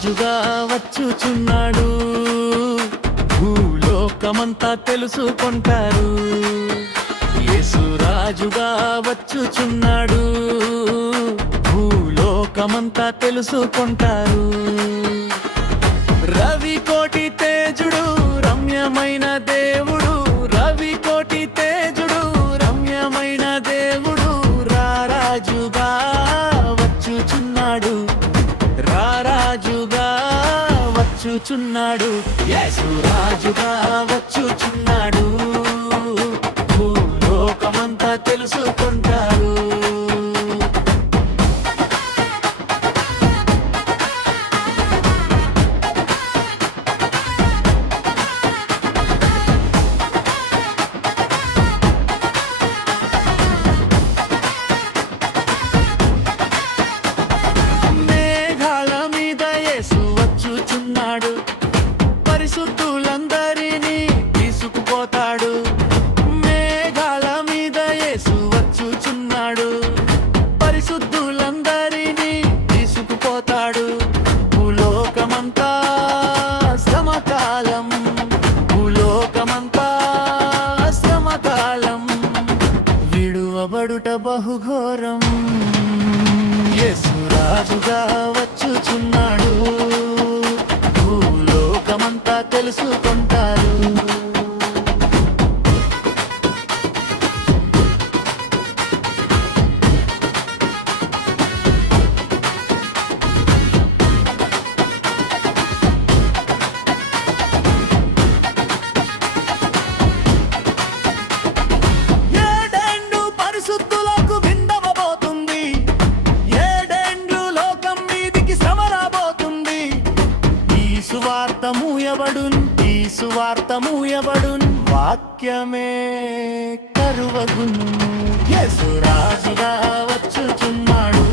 రాజుగా వచ్చుచున్నాడు, భూలోకమంతా తెలుసుకుంటారు. యేసు రాజుగా వచ్చుచున్నాడు, భూలోకమంతా తెలుసుకుంటారు. రవి కోటి తేజుడు రమ్యమైన దేవుడు, రవి కోటి తేజుడు రమ్యమైన దేవుడు రారాజుగా వచ్చుచున్నాడు, రారాజుగా వచ్చుచున్నాడు. యేసు రాజుగా వచ్చుచున్నాడు, భూలోకమంతా తెలుసుకుంటారు. పరిశుద్ధులందరినీ తీసుకుపోతాడు, మేఘాల మీద యేసు వచ్చుచున్నాడు, పరిశుద్ధులందరినీ తీసుకుపోతాడు. భూలోకమంతా శ్రమకాలం, భూలోకమంతా శ్రమకాలం, విడువబడుట బహుఘోరం. యేసు రాజుగా వచ్చుచున్నాడు, భూలోకమంతా తెలుసుకుంటారు. ఏడేండ్లు పరిశుద్ధులకు విందవబోతుంది, ఏడేండ్లు లోకం మీదికి శ్రమ రాబోతుంది. ఈ సువార్త మూయబడున్, ఈ సువార్త మూయబడున్, వాక్యమే కరువగును. యేసు రాజుగా వచ్చుచున్నాడు,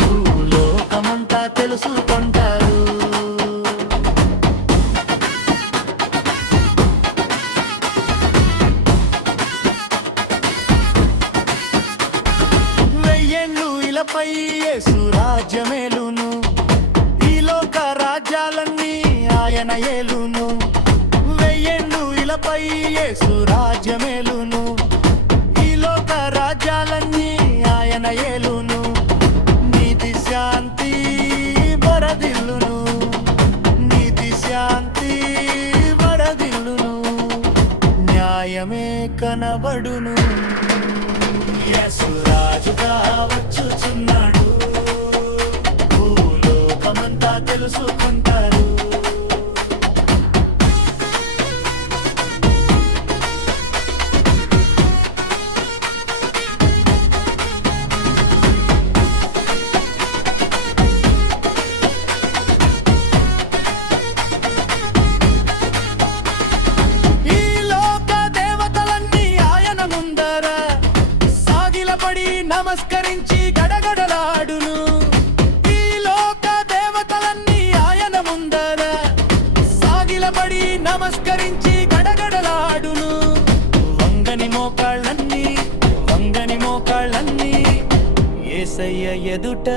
భూలోకమంతా తెలుసుకుంటారు. వెయ్యేండ్లు ఇలపై యేసు రాజ్యమేలును, ఈ లోక రాజ్యాలన్నీ ఆయన ఏలును. వెయ్యేండ్లు ఇలపై యేసు రాజ్యమేలును, ఈ లోక రాజ్యాలన్నీ ఆయన ఏలును. నీతి శాంతి వరదిల్లును, నీతి శాంతి వరదిల్లును, న్యాయమే కనబడును. యేసు రాజుగా వచ్చుచున్నాడు, భూలోకమంతా తెలుసుకుంటారు. ఈ లోక దేవతలన్నీ ఆయన ముందర సాగిలపడి నమస్కరించి గడగడలాడును. ఈ లోక దేవతలన్నీ ఆయన ముందర సాగిలపడి నమస్కరించి గడగడలాడును. వంగని మోకాళ్ళన్నీ, వంగని మోకాళ్ళన్నీ యేసయ్య ఎదుట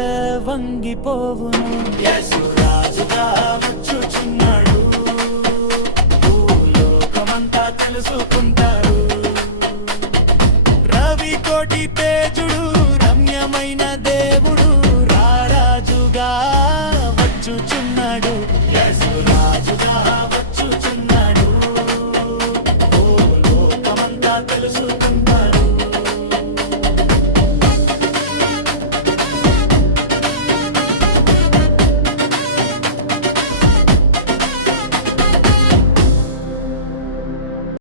వంగిపోవును. యేసు రాజుగా వచ్చుచున్నాడు, భూలోకమంతా తెలుసుకుంటారు. రవి కోటి తేజుడు రమ్యమైన దేవుడు రారాజుగా వచ్చుచున్నాడు, యేసు రాజుగా వచ్చుచున్నాడు, భూలోకమంతా తెలుసు.